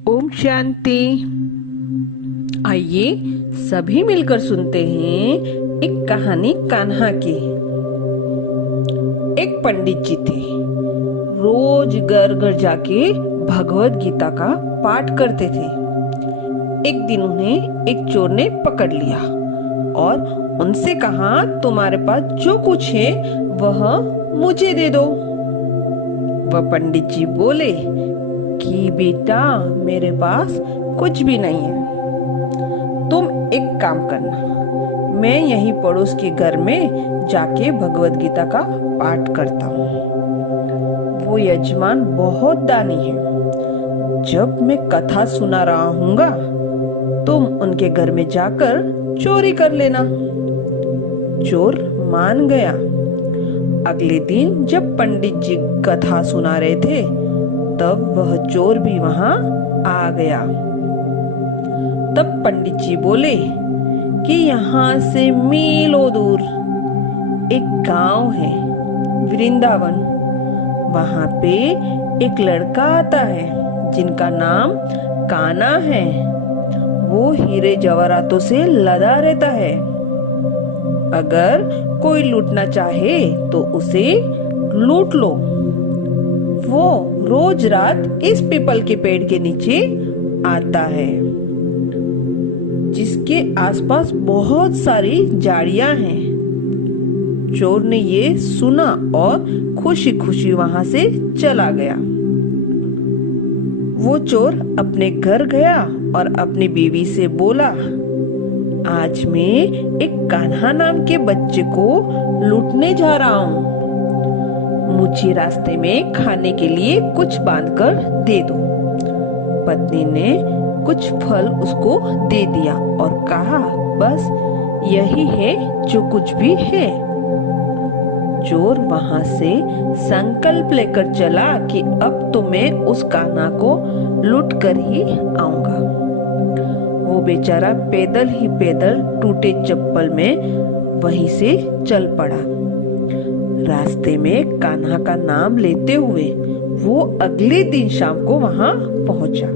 ओम शांति। आइए सभी मिलकर सुनते हैं एक कहानी कान्हा की। एक पंडित जी थे। रोज घर घर जाके भगवत गीता का पाठ करते थे। एक दिन उन्हें एक चोर ने पकड़ लिया और उनसे कहा, तुम्हारे पास जो कुछ है वह मुझे दे दो। वह पंडित जी बोले कि बेटा, मेरे पास कुछ भी नहीं है। तुम एक काम करना, मैं यहीं पड़ोस के घर में जाके भगवत गीता का पाठ करता हूँ। वो यजमान बहुत दानी है। जब मैं कथा सुना रहा हूँगा, तुम उनके घर में जाकर चोरी कर लेना। चोर मान गया। अगले दिन जब पंडित जी कथा सुना रहे थे, तब वह चोर भी वहां आ गया। तब पंडित जी बोले कि यहाँ से मीलों दूर एक गांव है, वृंदावन। वहां पे एक लड़का आता है जिनका नाम कान्हा है। वो हीरे जवाहरातों से लदा रहता है। अगर कोई लूटना चाहे तो उसे लूट लो। वो रोज रात इस पीपल के पेड़ के नीचे आता है, जिसके आसपास बहुत सारी झाड़ियां हैं। चोर ने ये सुना और खुशी खुशी वहां से चला गया। वो चोर अपने घर गया और अपनी बीवी से बोला, आज मैं एक कान्हा नाम के बच्चे को लूटने जा रहा हूँ। मुझे रास्ते में खाने के लिए कुछ बांधकर दे दो। पत्नी ने कुछ फल उसको दे दिया और कहा, बस यही है जो कुछ भी है। चोर वहां से संकल्प लेकर चला कि अब तो मैं उस कान्हा को लूट कर ही आऊंगा। वो बेचारा पैदल ही पैदल टूटे चप्पल में वहीं से चल पड़ा। रास्ते में कान्हा का नाम लेते हुए वो अगले दिन शाम को वहां पहुंचा,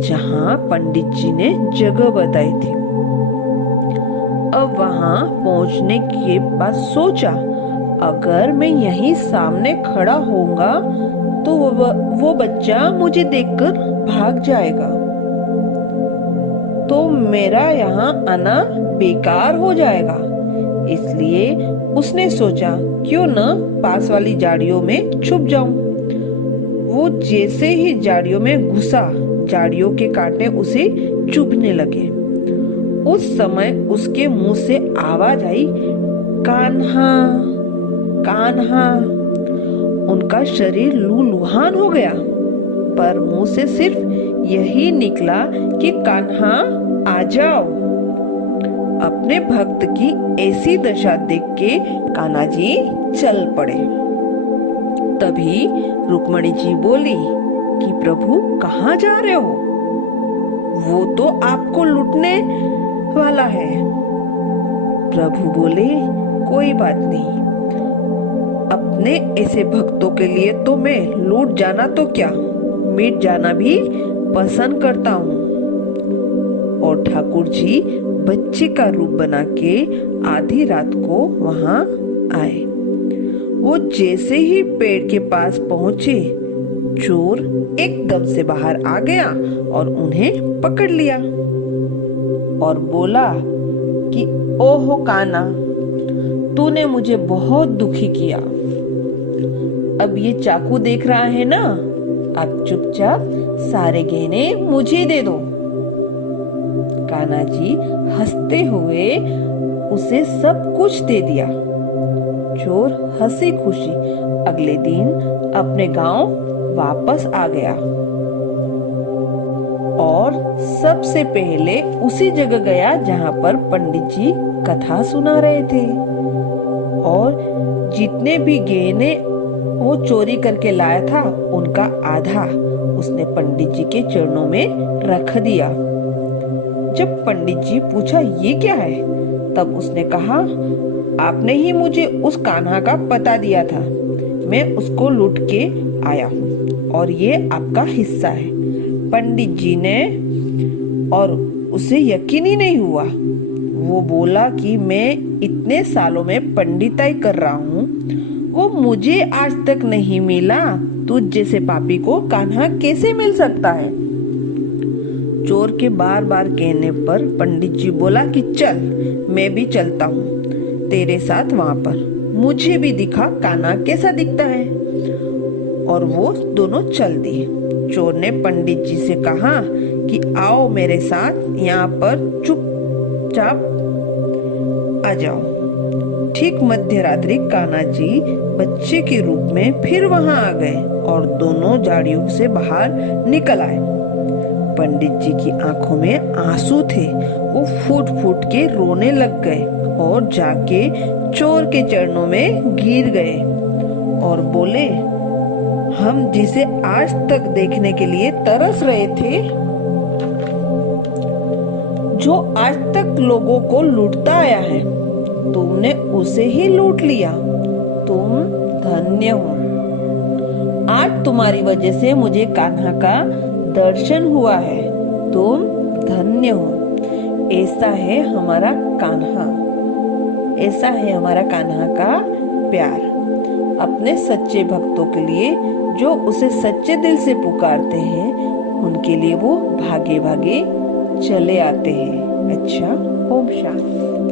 जहां पंडित जी ने जगह बताई थी। अब वहां पहुंचने के बाद सोचा, अगर मैं यहीं सामने खड़ा होऊंगा तो वो बच्चा मुझे देखकर भाग जाएगा, तो मेरा यहाँ आना बेकार हो जाएगा। इसलिए उसने सोचा, क्यों न पास वाली झाड़ियों में छुप जाऊं। वो जैसे ही झाड़ियों में घुसा, झाड़ियों के कांटे उसे चुभने लगे। उस समय उसके मुंह से आवाज आई, कान्हा कान्हा। उनका शरीर लूलुहान हो गया, पर मुंह से सिर्फ यही निकला कि कान्हा आ जाओ। अपने भक्त की ऐसी दशा देख के कान्हा जी चल पड़े। तभी रुक्मणी जी बोली कि प्रभु, कहाँ जा रहे हो? वो तो आपको लूटने वाला है। प्रभु बोले, कोई बात नहीं, अपने ऐसे भक्तों के लिए तो मैं लूट जाना तो क्या, मिट जाना भी पसंद करता हूँ। और ठाकुर जी बच्चे का रूप बना के आधी रात को वहां आए। वो जैसे ही पेड़ के पास पहुंचे, चोर एकदम से बाहर आ गया और उन्हें पकड़ लिया और बोला कि ओहो कान्हा, तूने मुझे बहुत दुखी किया। अब ये चाकू देख रहा है ना, अब चुपचाप सारे गहने मुझे दे दो। कान्हा जी हंसते हुए उसे सब कुछ दे दिया। चोर हंसी खुशी अगले दिन अपने गांव वापस आ गया और सबसे पहले उसी जगह गया जहां पर पंडित जी कथा सुना रहे थे। और जितने भी गहने वो चोरी करके लाया था, उनका आधा उसने पंडित जी के चरणों में रख दिया। जब पंडित जी पूछा, ये क्या है? तब उसने कहा, आपने ही मुझे उस कान्हा का पता दिया था, मैं उसको लूट के आया हूँ और ये आपका हिस्सा है। पंडित जी ने, और उसे यकीन ही नहीं हुआ। वो बोला कि मैं इतने सालों में पंडिताई कर रहा हूँ, वो मुझे आज तक नहीं मिला, तुझ जैसे पापी को कान्हा कैसे मिल सकता है। चोर के बार बार कहने पर पंडित जी बोला कि चल, मैं भी चलता हूँ तेरे साथ वहां पर, मुझे भी दिखा कान्हा कैसा दिखता है। और वो दोनों चल दिए। चोर ने पंडित जी से कहा कि आओ मेरे साथ, यहाँ पर चुपचाप आ जाओ। ठीक मध्य रात्रि कान्हा जी बच्चे के रूप में फिर वहां आ गए और दोनों झाड़ियों से बाहर निकल आए। पंडित जी की आंखों में आंसू थे। वो फूट फूट के रोने लग गए और जाके चोर के चरणों में गिर गए और बोले, हम जिसे आज तक देखने के लिए तरस रहे थे, जो आज तक लोगों को लूटता आया है, तुमने उसे ही लूट लिया। तुम धन्य हो। आज तुम्हारी वजह से मुझे कान्हा का दर्शन हुआ है। तुम धन्य हो। ऐसा है हमारा कान्हा, ऐसा है हमारा कान्हा का प्यार। अपने सच्चे भक्तों के लिए, जो उसे सच्चे दिल से पुकारते हैं, उनके लिए वो भागे भागे चले आते हैं। अच्छा, ओम शांति।